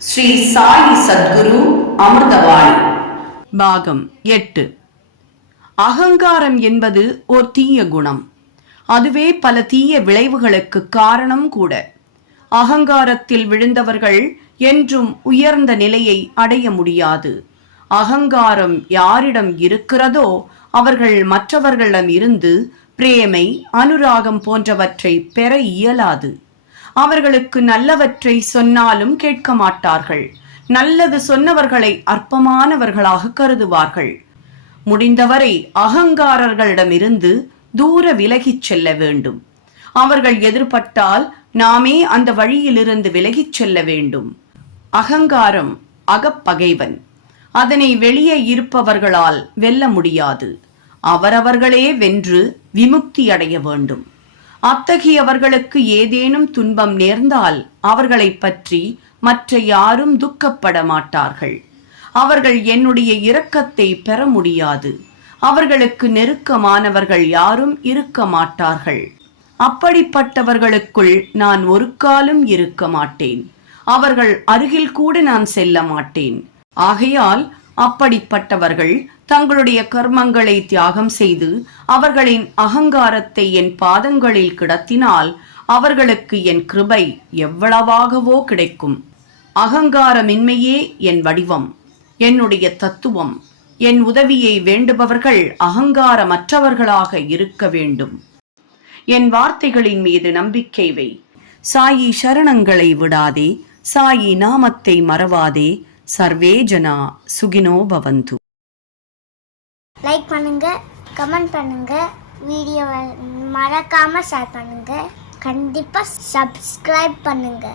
ஸ்ரீ சாயி சத்குரு அமிர்தவாணி பாகம் எட்டு. அகங்காரம் என்பது ஓர் தீய குணம். அதுவே பல தீய விளைவுகளுக்கு காரணம் கூட. அகங்காரத்தில் விழுந்தவர்கள் என்றும் உயர்ந்த நிலையை அடைய முடியாது. அகங்காரம் யாரிடம் இருக்கிறதோ அவர்கள் மற்றவர்களிடம் இருந்து பிரேமை அனுராகம் போன்றவற்றை பெற இயலாது. அவர்களுக்கு நல்லவற்றை சொன்னாலும் கேட்க மாட்டார்கள். நல்லது சொன்னவர்களை அற்பமானவர்களாக கருதுவார்கள். முடிந்தவரை அகங்காரர்களிடமிருந்து தூர விலகிச் செல்ல வேண்டும். அவர்கள் எதிர்பட்டால் நாமே அந்த வழியிலிருந்து விலகிச் செல்ல வேண்டும். அகங்காரம் அகப்பகைவன். அதனை வெளியே இருப்பவர்களால் வெல்ல முடியாது. அவரவர்களே வென்று விமுக்தி அடைய வேண்டும். அத்தகையவர்களுக்கு ஏதேனும் துன்பம் நேர்ந்தால் அவர்களை பற்றி மற்ற யாரும் துக்கப்பட மாட்டார்கள். அவர்கள் என்னுடைய இரக்கத்தை பெற முடியாது. அவர்களுக்கு நெருக்கமானவர்கள் யாரும் இருக்க மாட்டார்கள். அப்படிப்பட்டவர்களுக்குள் நான் ஒரு காலும் இருக்க மாட்டேன். அவர்கள் அருகில் கூட நான் செல்ல மாட்டேன். ஆகையால் அப்படிப்பட்டவர்கள் தங்களுடைய கர்மங்களை தியாகம் செய்து அவர்களின் அகங்காரத்தை என் பாதங்களில் கிடத்தினால் அவர்களுக்கு என் கிருபை எவ்வளவாகவோ கிடைக்கும். அகங்காரமின்மையே என் வடிவம் என்னுடைய தத்துவம் என் உதவியை வேண்டுபவர்கள் அகங்காரமற்றவர்களாக இருக்க வேண்டும். என் வார்த்தைகளின் மீது நம்பிக்கை வை. சாயி சரணங்களை விடாதே சாயி நாமத்தை மறவாதே சர்வே ஜனா சுகினோ பவந்து. லைக் பண்ணுங்க கமெண்ட் பண்ணுங்க வீடியோவை மறக்காம ஷேர் பண்ணுங்க. கண்டிப்பா சப்ஸ்கிரைப் பண்ணுங்க.